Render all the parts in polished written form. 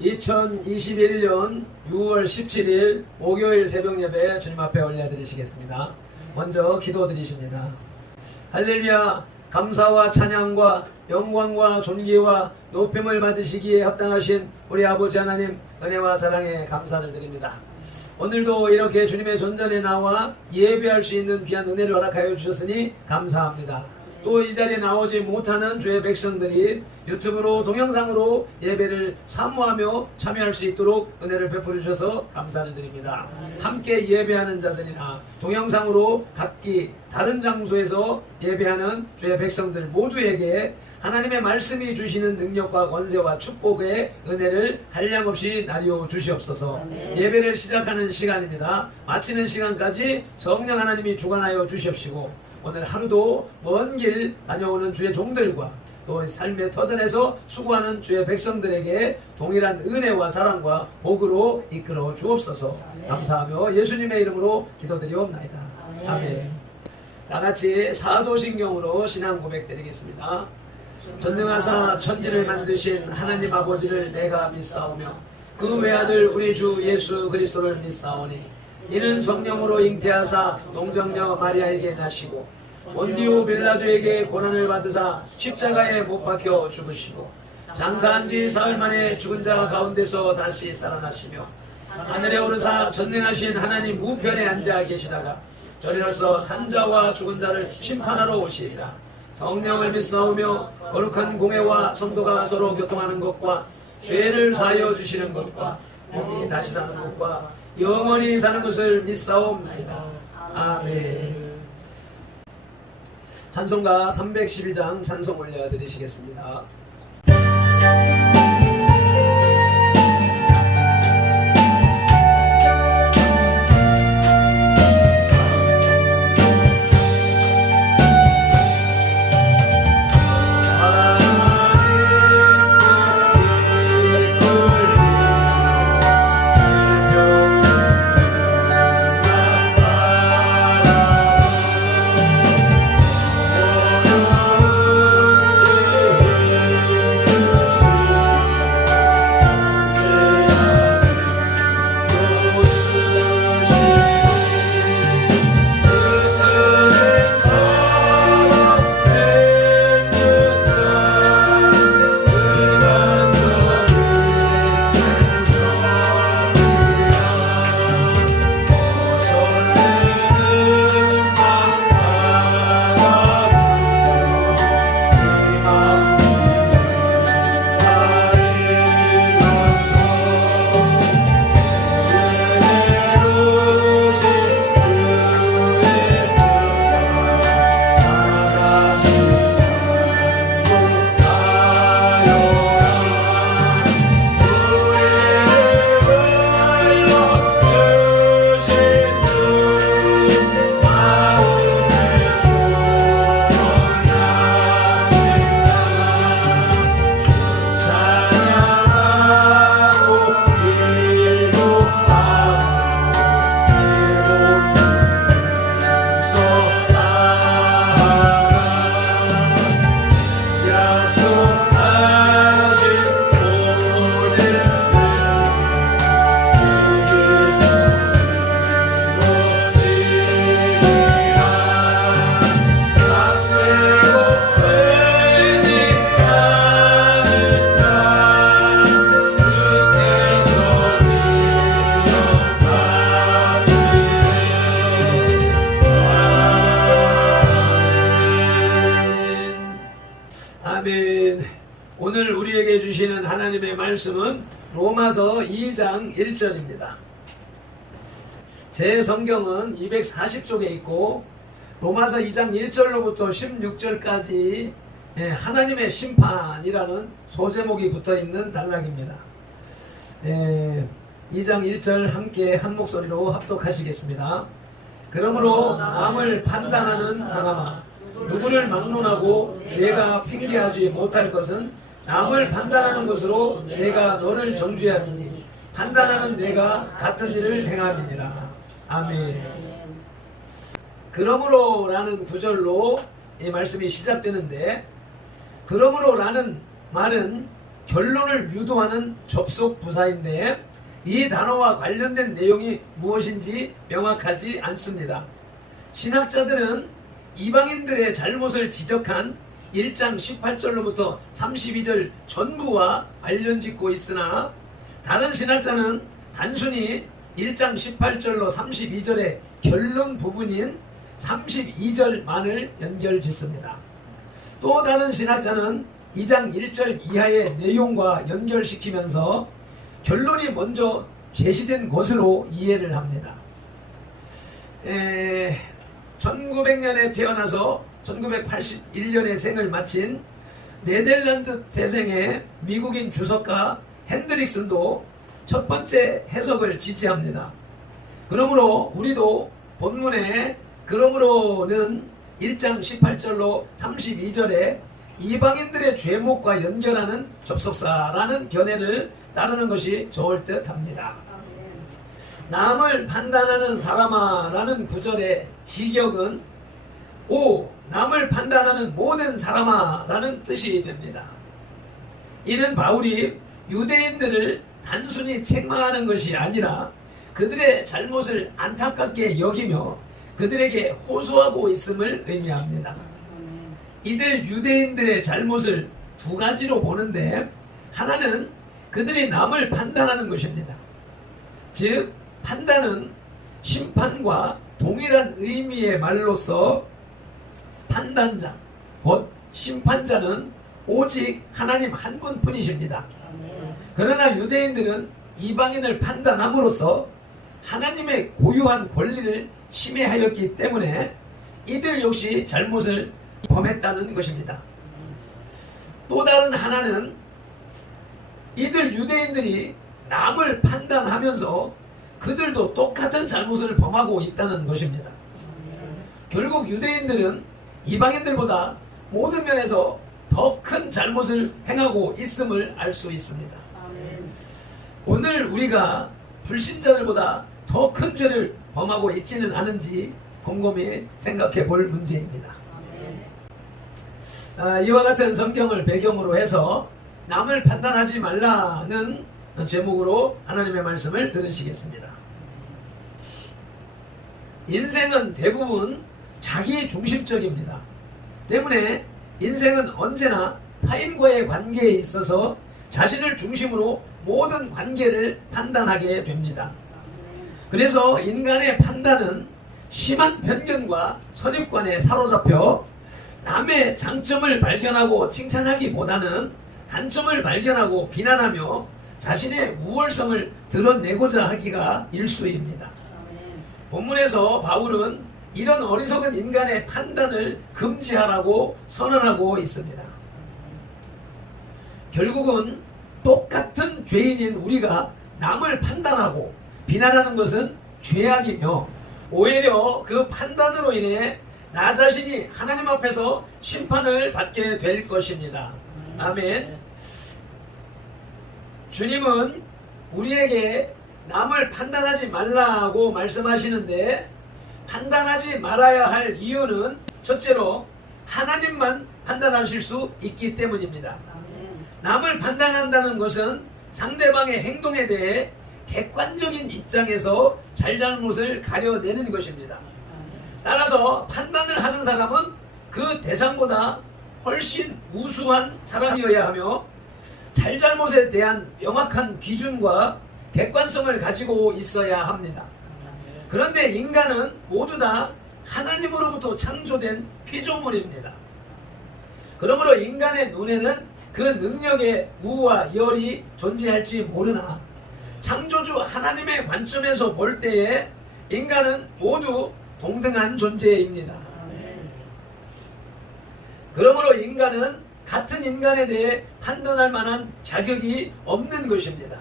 2021년 6월 17일 목요일 새벽예배 주님 앞에 올려드리시겠습니다. 먼저 기도드리십니다. 할렐루야. 감사와 찬양과 영광과 존귀와 높임을 받으시기에 합당하신 우리 아버지 하나님, 은혜와 사랑에 감사를 드립니다. 오늘도 이렇게 주님의 전전에 나와 예배할 수 있는 귀한 은혜를 허락하여 주셨으니 감사합니다. 또 이 자리에 나오지 못하는 주의 백성들이 유튜브로 동영상으로 예배를 사모하며 참여할 수 있도록 은혜를 베풀어 주셔서 감사를 드립니다. 함께 예배하는 자들이나 동영상으로 각기 다른 장소에서 예배하는 주의 백성들 모두에게 하나님의 말씀이 주시는 능력과 권세와 축복의 은혜를 한량없이 나뉘어 주시옵소서. 예배를 시작하는 시간입니다. 마치는 시간까지 성령 하나님이 주관하여 주시옵시고, 오늘 하루도 먼 길 다녀오는 주의 종들과 또 삶의 터전에서 수고하는 주의 백성들에게 동일한 은혜와 사랑과 복으로 이끌어 주옵소서. 감사하며 예수님의 이름으로 기도드리옵나이다. 아멘. 다같이 사도신경으로 신앙 고백 드리겠습니다. 전능하사 천지를 만드신 하나님 아버지를 내가 믿사오며 그 외아들 우리 주 예수 그리스도를 믿사오니 이는 성령으로 잉태하사 농정녀 마리아에게 나시고 본디오 빌라도에게 고난을 받으사 십자가에 못 박혀 죽으시고 장사한 지 사흘 만에 죽은 자 가운데서 다시 살아나시며 하늘에 오르사 전능하신 하나님 우편에 앉아 계시다가 저리로서 산자와 죽은 자를 심판하러 오시리라. 성령을 믿사오며 거룩한 공회와 성도가 서로 교통하는 것과 죄를 사하여 주시는 것과 몸이 다시 사는 것과 영원히 사는 것을 믿사옵나이다. 아멘. 찬송가 312장 찬송 올려드리시겠습니다. 아멘. 오늘 우리에게 주시는 하나님의 말씀은 로마서 2장 1절입니다. 제 성경은 240쪽에 있고 로마서 2장 1절로부터 16절까지 하나님의 심판이라는 소제목이 붙어있는 단락입니다. 2장 1절 함께 한 목소리로 합독하시겠습니다. 그러므로 남을 판단하는 사람아, 누구를 막론하고 내가 핑계하지 못할 것은 남을 판단하는 것으로 내가 너를 정죄함이니 판단하는 내가 같은 일을 행함이니라. 아멘. 그러므로 라는 구절로 이 말씀이 시작되는데, 그러므로 라는 말은 결론을 유도하는 접속 부사인데 이 단어와 관련된 내용이 무엇인지 명확하지 않습니다. 신학자들은 이방인들의 잘못을 지적한 1장 18절로부터 32절 전부와 관련 짓고 있으나 다른 신학자는 단순히 1장 18절로 32절의 결론 부분인 32절만을 연결 짓습니다. 또 다른 신학자는 2장 1절 이하의 내용과 연결시키면서 결론이 먼저 제시된 것으로 이해를 합니다. 1900년에 태어나서 1981년에 생을 마친 네덜란드 태생의 미국인 주석가 핸드릭슨도 첫 번째 해석을 지지합니다. 그러므로 우리도 본문에 그러므로는 1장 18절로 32절에 이방인들의 죄목과 연결하는 접속사라는 견해를 따르는 것이 좋을 듯 합니다. 남을 판단하는 사람아 라는 구절의 직역은 남을 판단하는 모든 사람아 라는 뜻이 됩니다. 이는 바울이 유대인들을 단순히 책망하는 것이 아니라 그들의 잘못을 안타깝게 여기며 그들에게 호소하고 있음을 의미합니다. 이들 유대인들의 잘못을 두 가지로 보는데 하나는 그들이 남을 판단하는 것입니다. 즉 판단은 심판과 동일한 의미의 말로서 판단자, 곧 심판자는 오직 하나님 한 분뿐이십니다. 그러나 유대인들은 이방인을 판단함으로써 하나님의 고유한 권리를 침해하였기 때문에 이들 역시 잘못을 범했다는 것입니다. 또 다른 하나는 이들 유대인들이 남을 판단하면서 그들도 똑같은 잘못을 범하고 있다는 것입니다. 결국 유대인들은 이방인들보다 모든 면에서 더 큰 잘못을 행하고 있음을 알 수 있습니다. 오늘 우리가 불신자들보다 더 큰 죄를 범하고 있지는 않은지 곰곰이 생각해 볼 문제입니다. 이와 같은 성경을 배경으로 해서 남을 판단하지 말라는 제목으로 하나님의 말씀을 들으시겠습니다. 인생은 대부분 자기 중심적입니다. 때문에 인생은 언제나 타인과의 관계에 있어서 자신을 중심으로 모든 관계를 판단하게 됩니다. 그래서 인간의 판단은 심한 편견과 선입관에 사로잡혀 남의 장점을 발견하고 칭찬하기보다는 단점을 발견하고 비난하며 자신의 우월성을 드러내고자 하기가 일쑤입니다. 본문에서 바울은 이런 어리석은 인간의 판단을 금지하라고 선언하고 있습니다. 결국은 똑같은 죄인인 우리가 남을 판단하고 비난하는 것은 죄악이며 오히려 그 판단으로 인해 나 자신이 하나님 앞에서 심판을 받게 될 것입니다. 아멘. 주님은 우리에게 남을 판단하지 말라고 말씀하시는데 판단하지 말아야 할 이유는 첫째로 하나님만 판단하실 수 있기 때문입니다. 남을 판단한다는 것은 상대방의 행동에 대해 객관적인 입장에서 잘잘못을 가려내는 것입니다. 따라서 판단을 하는 사람은 그 대상보다 훨씬 우수한 사람이어야 하며 잘잘못에 대한 명확한 기준과 객관성을 가지고 있어야 합니다. 그런데 인간은 모두 다 하나님으로부터 창조된 피조물입니다. 그러므로 인간의 눈에는 그 능력의 우와 열이 존재할지 모르나 창조주 하나님의 관점에서 볼 때에 인간은 모두 동등한 존재입니다. 그러므로 인간은 같은 인간에 대해 판단할 만한 자격이 없는 것입니다.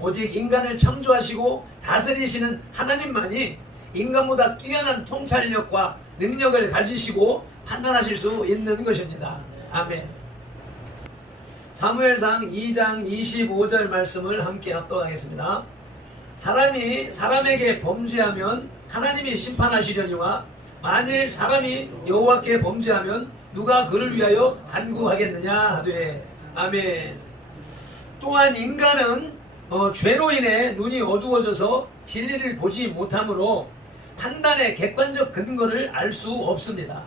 오직 인간을 창조하시고 다스리시는 하나님만이 인간보다 뛰어난 통찰력과 능력을 가지시고 판단하실 수 있는 것입니다. 아멘. 사무엘상 2장 25절 말씀을 함께 합독하겠습니다. 사람이 사람에게 범죄하면 하나님이 심판하시려니와 만일 사람이 여호와께 범죄하면 누가 그를 위하여 간구하겠느냐 하되 아멘. 또한 인간은 죄로 인해 눈이 어두워져서 진리를 보지 못하므로 판단의 객관적 근거를 알 수 없습니다.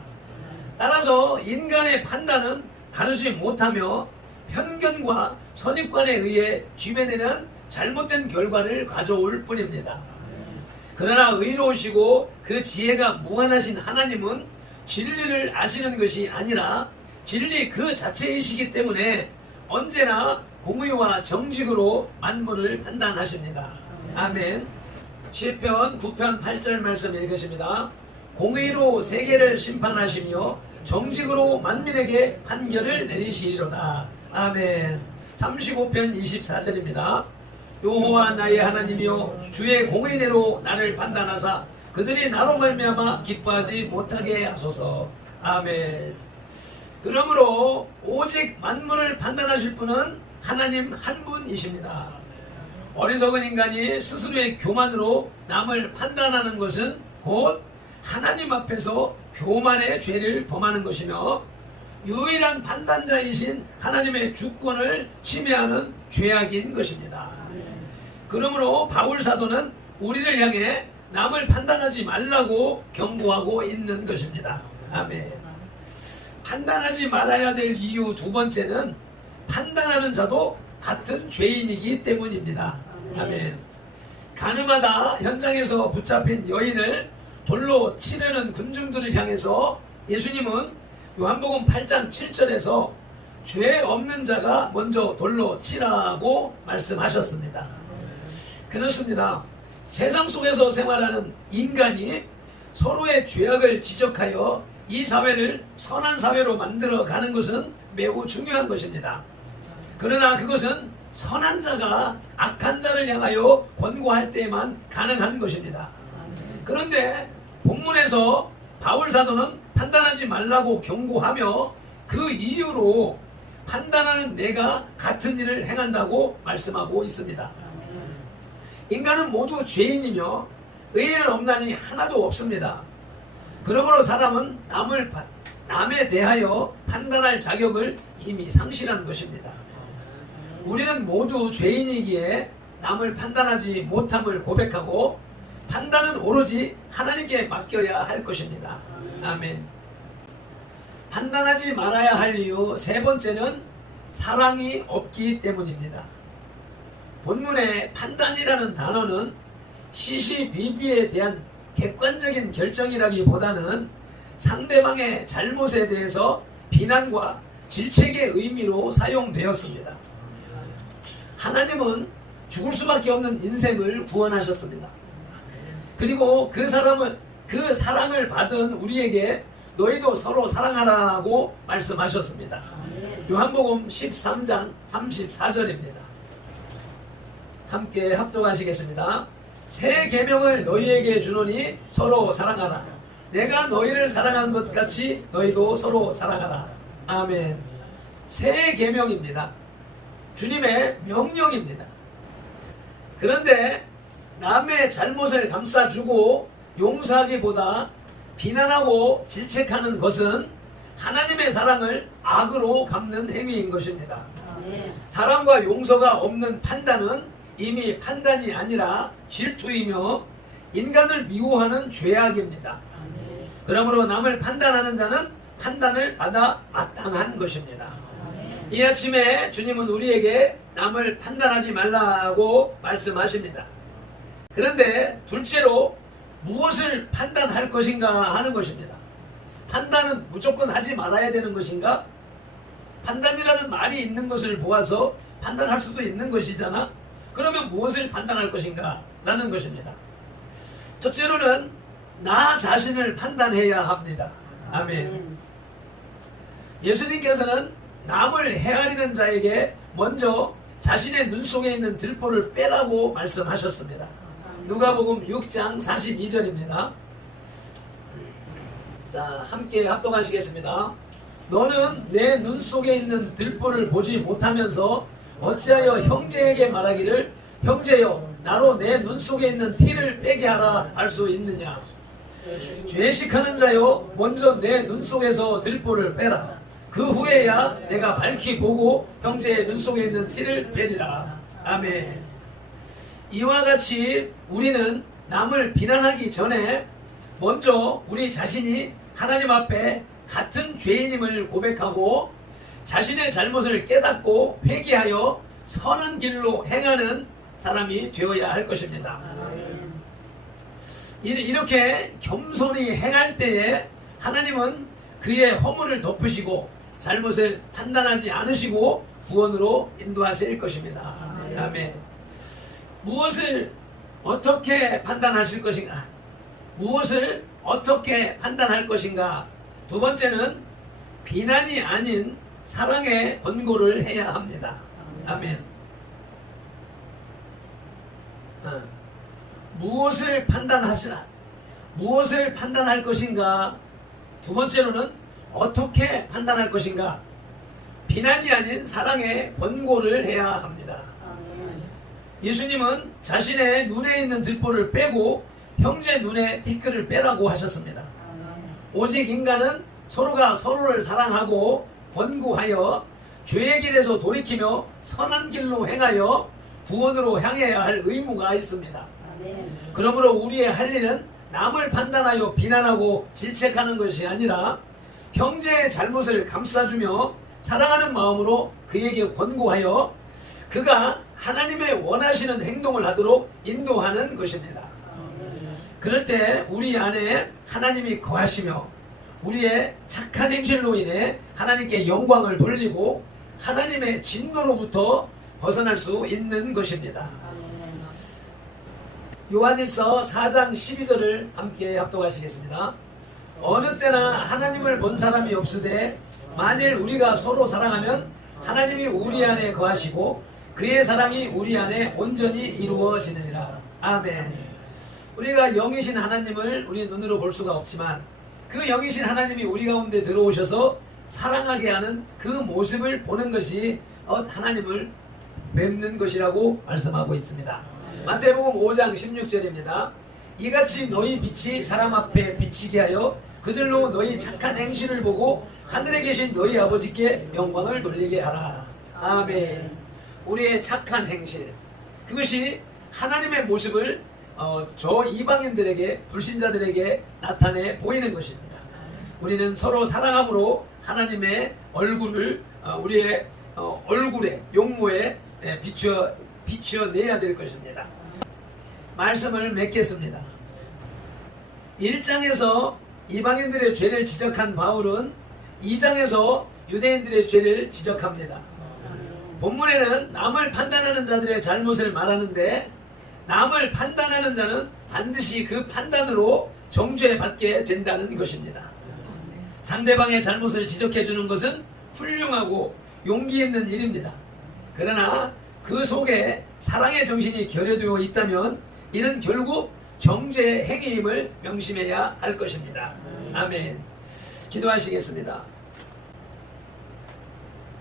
따라서 인간의 판단은 바르지 못하며 편견과 선입관에 의해 지배되는 잘못된 결과를 가져올 뿐입니다. 그러나 의로우시고 그 지혜가 무한하신 하나님은 진리를 아시는 것이 아니라 진리 그 자체이시기 때문에 언제나 공의와 정직으로 만물을 판단하십니다. 아멘. 시편 9편 8절 말씀 읽으십니다. 공의로 세계를 심판하시며 정직으로 만민에게 판결을 내리시리로다. 아멘. 35편 24절입니다. 여호와 나의 하나님이여 주의 공의대로 나를 판단하사 그들이 나로 말미암아 기뻐하지 못하게 하소서. 아멘. 그러므로 오직 만물을 판단하실 분은 하나님 한 분이십니다. 어리석은 인간이 스스로의 교만으로 남을 판단하는 것은 곧 하나님 앞에서 교만의 죄를 범하는 것이며 유일한 판단자이신 하나님의 주권을 침해하는 죄악인 것입니다. 그러므로 바울 사도는 우리를 향해 남을 판단하지 말라고 경고하고 있는 것입니다. 아멘. 판단하지 말아야 될 이유 두 번째는 판단하는 자도 같은 죄인이기 때문입니다. 아멘. 가늠하다 현장에서 붙잡힌 여인을 돌로 치려는 군중들을 향해서 예수님은 요한복음 8장 7절에서 죄 없는 자가 먼저 돌로 치라고 말씀하셨습니다. 그렇습니다. 세상 속에서 생활하는 인간이 서로의 죄악을 지적하여 이 사회를 선한 사회로 만들어가는 것은 매우 중요한 것입니다. 그러나 그것은 선한 자가 악한 자를 향하여 권고할 때에만 가능한 것입니다. 그런데 본문에서 바울 사도는 판단하지 말라고 경고하며 그 이유로 판단하는 내가 같은 일을 행한다고 말씀하고 있습니다. 인간은 모두 죄인이며 의인은 없나니 하나도 없습니다. 그러므로 사람은 남에 대하여 판단할 자격을 이미 상실한 것입니다. 우리는 모두 죄인이기에 남을 판단하지 못함을 고백하고 판단은 오로지 하나님께 맡겨야 할 것입니다. 아멘. 판단하지 말아야 할 이유 세 번째는 사랑이 없기 때문입니다. 본문의 판단이라는 단어는 시시비비에 대한 객관적인 결정이라기보다는 상대방의 잘못에 대해서 비난과 질책의 의미로 사용되었습니다. 하나님은 죽을 수밖에 없는 인생을 구원하셨습니다. 그리고 그 사랑을 받은 우리에게 너희도 서로 사랑하라고 말씀하셨습니다. 요한복음 13장 34절입니다. 함께 합독하시겠습니다. 새 계명을 너희에게 주노니 서로 사랑하라. 내가 너희를 사랑한 것 같이 너희도 서로 사랑하라. 아멘. 새 계명입니다. 주님의 명령입니다. 그런데 남의 잘못을 감싸주고 용서하기보다 비난하고 질책하는 것은 하나님의 사랑을 악으로 갚는 행위인 것입니다. 사랑과 용서가 없는 판단은 이미 판단이 아니라 질투이며 인간을 미워하는 죄악입니다. 그러므로 남을 판단하는 자는 판단을 받아 마땅한 것입니다. 이 아침에 주님은 우리에게 남을 판단하지 말라고 말씀하십니다. 그런데 둘째로 무엇을 판단할 것인가 하는 것입니다. 판단은 무조건 하지 말아야 되는 것인가? 판단이라는 말이 있는 것을 보아서 판단할 수도 있는 것이잖아. 그러면 무엇을 판단할 것인가? 라는 것입니다. 첫째로는 나 자신을 판단해야 합니다. 아멘. 예수님께서는 남을 헤아리는 자에게 먼저 자신의 눈 속에 있는 들보를 빼라고 말씀하셨습니다. 누가복음 6장 42절입니다. 자, 함께 합동하시겠습니다. 너는 내 눈 속에 있는 들보를 보지 못하면서 어찌하여 형제에게 말하기를 형제여 나로 내 눈 속에 있는 티를 빼게 하라 할 수 있느냐. 죄식하는 자여 먼저 내 눈 속에서 들보를 빼라. 그 후에야 내가 밝히 보고 형제의 눈 속에 있는 티를 베리라. 아멘. 이와 같이 우리는 남을 비난하기 전에 먼저 우리 자신이 하나님 앞에 같은 죄인임을 고백하고 자신의 잘못을 깨닫고 회개하여 선한 길로 행하는 사람이 되어야 할 것입니다. 이렇게 겸손히 행할 때에 하나님은 그의 허물을 덮으시고 잘못을 판단하지 않으시고 구원으로 인도하실 것입니다. 아멘. 무엇을 어떻게 판단하실 것인가? 무엇을 어떻게 판단할 것인가? 두 번째는 비난이 아닌 사랑의 권고를 해야 합니다. 아멘. 무엇을 판단하시라? 무엇을 판단할 것인가? 두 번째로는 어떻게 판단할 것인가? 비난이 아닌 사랑의 권고를 해야 합니다. 예수님은 자신의 눈에 있는 들보를 빼고 형제 눈에 티끌을 빼라고 하셨습니다. 오직 인간은 서로가 서로를 사랑하고 권고하여 죄의 길에서 돌이키며 선한 길로 행하여 구원으로 향해야 할 의무가 있습니다. 그러므로 우리의 할 일은 남을 판단하여 비난하고 질책하는 것이 아니라 형제의 잘못을 감싸주며 사랑하는 마음으로 그에게 권고하여 그가 하나님의 원하시는 행동을 하도록 인도하는 것입니다. 그럴 때 우리 안에 하나님이 거하시며 우리의 착한 행실로 인해 하나님께 영광을 돌리고 하나님의 진노로부터 벗어날 수 있는 것입니다. 요한일서 4장 12절을 함께 합독하시겠습니다. 어느 때나 하나님을 본 사람이 없으되 만일 우리가 서로 사랑하면 하나님이 우리 안에 거하시고 그의 사랑이 우리 안에 온전히 이루어지느니라. 아멘. 우리가 영이신 하나님을 우리 눈으로 볼 수가 없지만 그 영이신 하나님이 우리 가운데 들어오셔서 사랑하게 하는 그 모습을 보는 것이 하나님을 뵙는 것이라고 말씀하고 있습니다. 마태복음 5장 16절입니다. 이같이 너희 빛이 사람 앞에 비치게 하여 그들로 너희 착한 행실을 보고 하늘에 계신 너희 아버지께 영광을 돌리게 하라. 아멘. 우리의 착한 행실, 그것이 하나님의 모습을 저 이방인들에게, 불신자들에게 나타내 보이는 것입니다. 우리는 서로 사랑함으로 하나님의 얼굴을 우리의 얼굴에, 용모에 비추어내야 될 것입니다. 말씀을 맺겠습니다. 1장에서 이방인들의 죄를 지적한 바울은 2장에서 유대인들의 죄를 지적합니다. 본문에는 남을 판단하는 자들의 잘못을 말하는데 남을 판단하는 자는 반드시 그 판단으로 정죄받게 된다는 것입니다. 상대방의 잘못을 지적해 주는 것은 훌륭하고 용기 있는 일입니다. 그러나 그 속에 사랑의 정신이 결여되어 있다면 이는 결국 정죄 행위임을 명심해야 할 것입니다. 아멘. 기도하시겠습니다.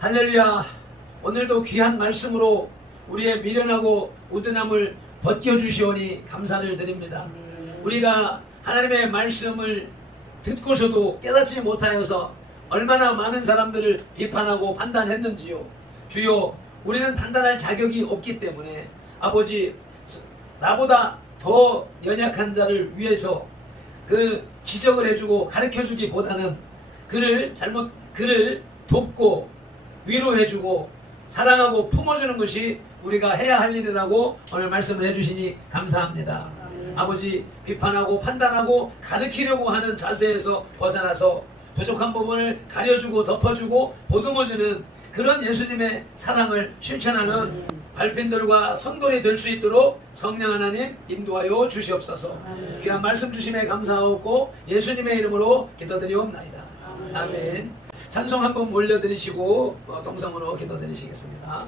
할렐루야. 오늘도 귀한 말씀으로 우리의 미련하고 우둔함을 벗겨주시오니 감사를 드립니다. 우리가 하나님의 말씀을 듣고서도 깨닫지 못하여서 얼마나 많은 사람들을 비판하고 판단했는지요. 주여, 우리는 판단할 자격이 없기 때문에 아버지, 나보다 더 연약한 자를 위해서 그 지적을 해주고 가르쳐주기보다는 그를 돕고 위로해주고 사랑하고 품어주는 것이 우리가 해야 할 일이라고 오늘 말씀을 해주시니 감사합니다. 아버지, 비판하고 판단하고 가르치려고 하는 자세에서 벗어나서 부족한 부분을 가려주고 덮어주고 보듬어주는 그런 예수님의 사랑을 실천하는 발핀들과 성도이 될 수 있도록 성령 하나님 인도하여 주시옵소서. 귀한 말씀 주심에 감사하고 예수님의 이름으로 기도드리옵나이다. 아멘. 찬송 한번 올려드리시고 동성으로 기도드리시겠습니다.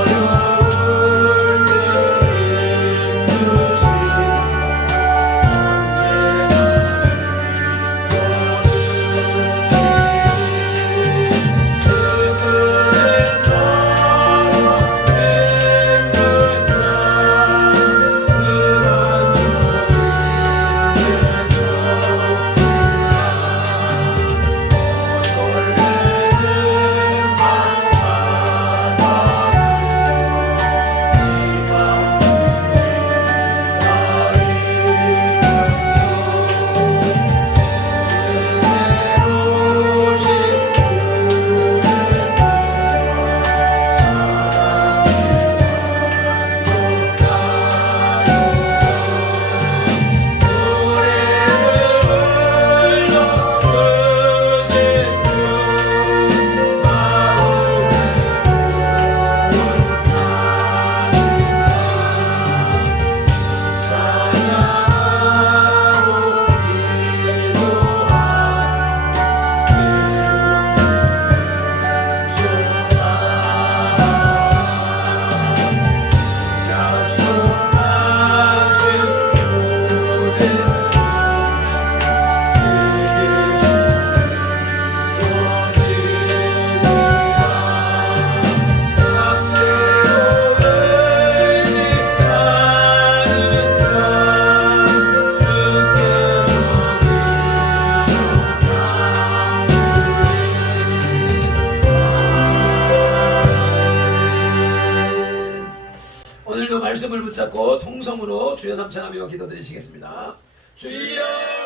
오늘 붙잡고 통성으로 주여 삼창하며 기도드리시겠습니다. 주여